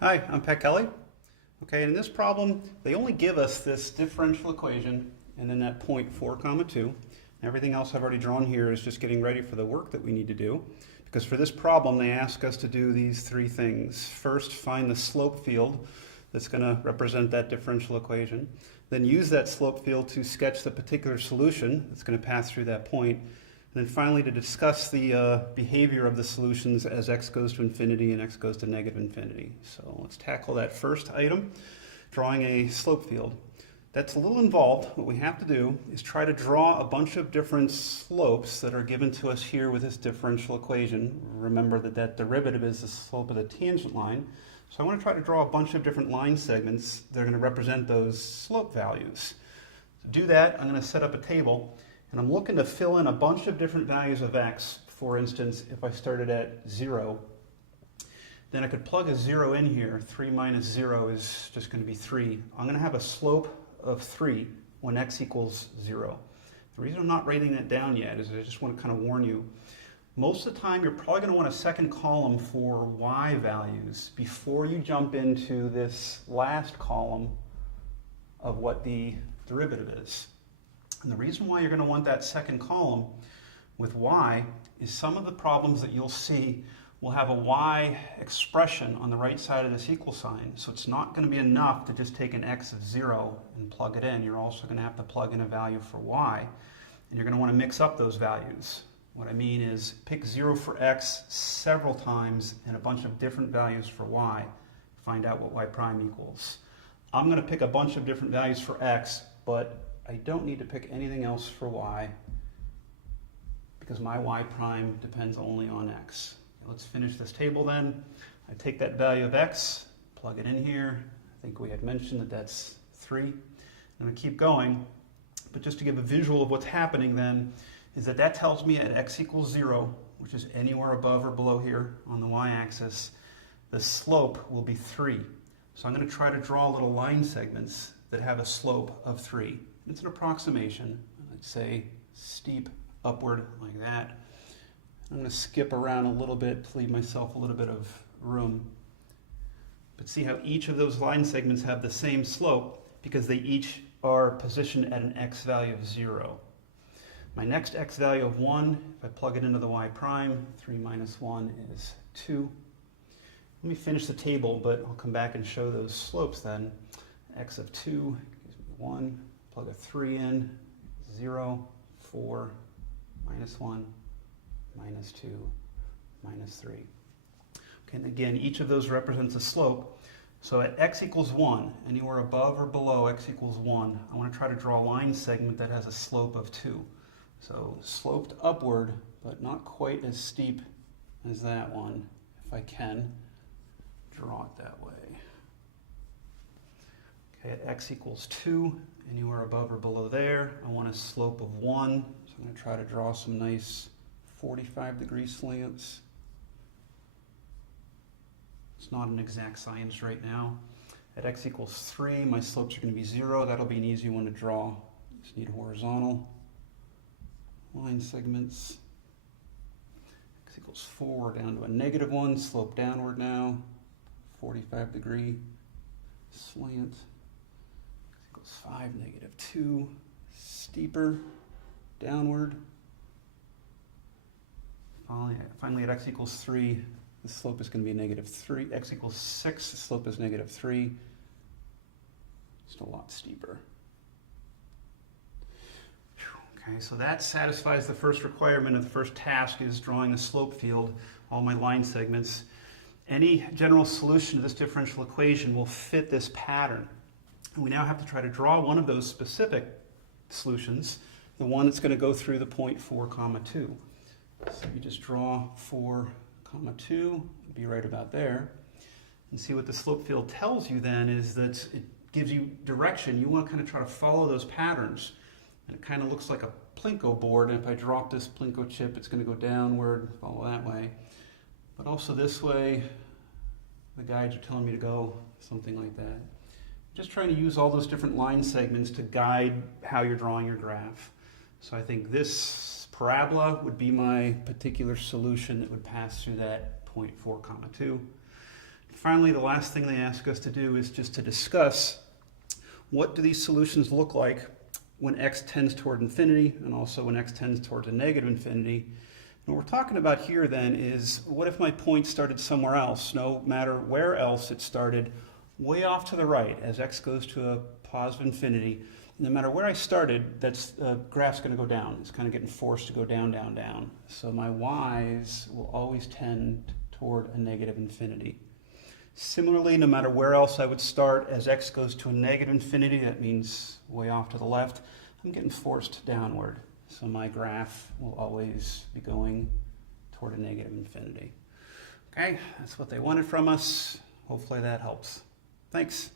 Hi, I'm Pat Kelly. Okay, in this problem, they only give us this differential equation and then that point 4 comma 2. Everything else I've already drawn here is just getting ready for the work that we need to do. Because for this problem, they ask us to do these three things. First, find the slope field that's going to represent that differential equation. Then use that slope field to sketch the particular solution that's going to pass through that point. And then finally, to discuss the behavior of the solutions as x goes to infinity and x goes to negative infinity. So let's tackle that first item, drawing a slope field. That's a little involved. What we have to do is try to draw a bunch of different slopes that are given to us here with this differential equation. Remember that that derivative is the slope of the tangent line. So I want to try to draw a bunch of different line segments that are going to represent those slope values. To do that, I'm going to set up a table. And I'm looking to fill in a bunch of different values of x. For instance, if I started at 0, then I could plug a 0 in here. 3 minus 0 is just going to be 3. I'm going to have a slope of 3 when x equals 0. The reason I'm not writing that down yet is I just want to kind of warn you. Most of the time, you're probably going to want a second column for y values before you jump into this last column of what the derivative is. And the reason why you're going to want that second column with y is some of the problems that you'll see will have a y expression on the right side of this equal sign. So it's not going to be enough to just take an x of 0 and plug it in. You're also going to have to plug in a value for y. And you're going to want to mix up those values. What I mean is pick 0 for x several times and a bunch of different values for y. Find out what y prime equals. I'm going to pick a bunch of different values for x, but I don't need to pick anything else for y because my y prime depends only on x. Let's finish this table then. I take that value of x, plug it in here. I think we had mentioned that that's 3. I'm going to keep going, but just to give a visual of what's happening then is that that tells me at x equals 0, which is anywhere above or below here on the y-axis, the slope will be 3. So I'm going to try to draw little line segments that have a slope of 3. It's an approximation. I'd say steep upward like that. I'm going to skip around a little bit to leave myself a little bit of room. But see how each of those line segments have the same slope because they each are positioned at an x value of 0. My next x value of 1, if I plug it into the y prime, 3 minus 1 is 2. Let me finish the table, but I'll come back and show those slopes then. X of 2 gives me 1. Plug a 3 in, 0, 4, minus 1, minus 2, minus 3. Okay, and again, each of those represents a slope. So at x equals 1, anywhere above or below x equals 1, I want to try to draw a line segment that has a slope of 2. So sloped upward, but not quite as steep as that one, if I can draw it that way. Okay, at x equals 2, anywhere above or below there, I want a slope of 1. So I'm going to try to draw some nice 45-degree slants. It's not an exact science right now. At x equals 3, my slopes are going to be 0. That'll be an easy one to draw. Just need horizontal line segments. X equals 4, we're down to a negative 1, slope downward now. 45-degree slant. 5, negative 2, steeper, downward. Finally, at x equals 3, the slope is going to be negative 3. X equals 6, the slope is negative 3. Just a lot steeper. Okay, so that satisfies the first requirement of the first task is drawing a slope field, all my line segments. Any general solution to this differential equation will fit this pattern. And we now have to try to draw one of those specific solutions, the one that's going to go through the point 4 comma 2. So you just draw 4 comma 2, be right about there. And see what the slope field tells you then is that it gives you direction. You want to kind of try to follow those patterns. And it kind of looks like a Plinko board. And if I drop this Plinko chip, it's going to go downward, follow that way. But also this way, the guides are telling me to go, something like that. Just trying to use all those different line segments to guide how you're drawing your graph. So I think this parabola would be my particular solution that would pass through that 0.4, 2. Finally, the last thing they ask us to do is just to discuss what do these solutions look like when x tends toward infinity and also when x tends towards a negative infinity. And what we're talking about here then is, what if my point started somewhere else, no matter where else it started, way off to the right as x goes to a positive infinity. No matter where I started, that's graph's going to go down. It's kind of getting forced to go down, down, down. So my y's will always tend toward a negative infinity. Similarly, no matter where else I would start, as x goes to a negative infinity, that means way off to the left, I'm getting forced downward. So my graph will always be going toward a negative infinity. Okay, that's what they wanted from us. Hopefully that helps. Thanks.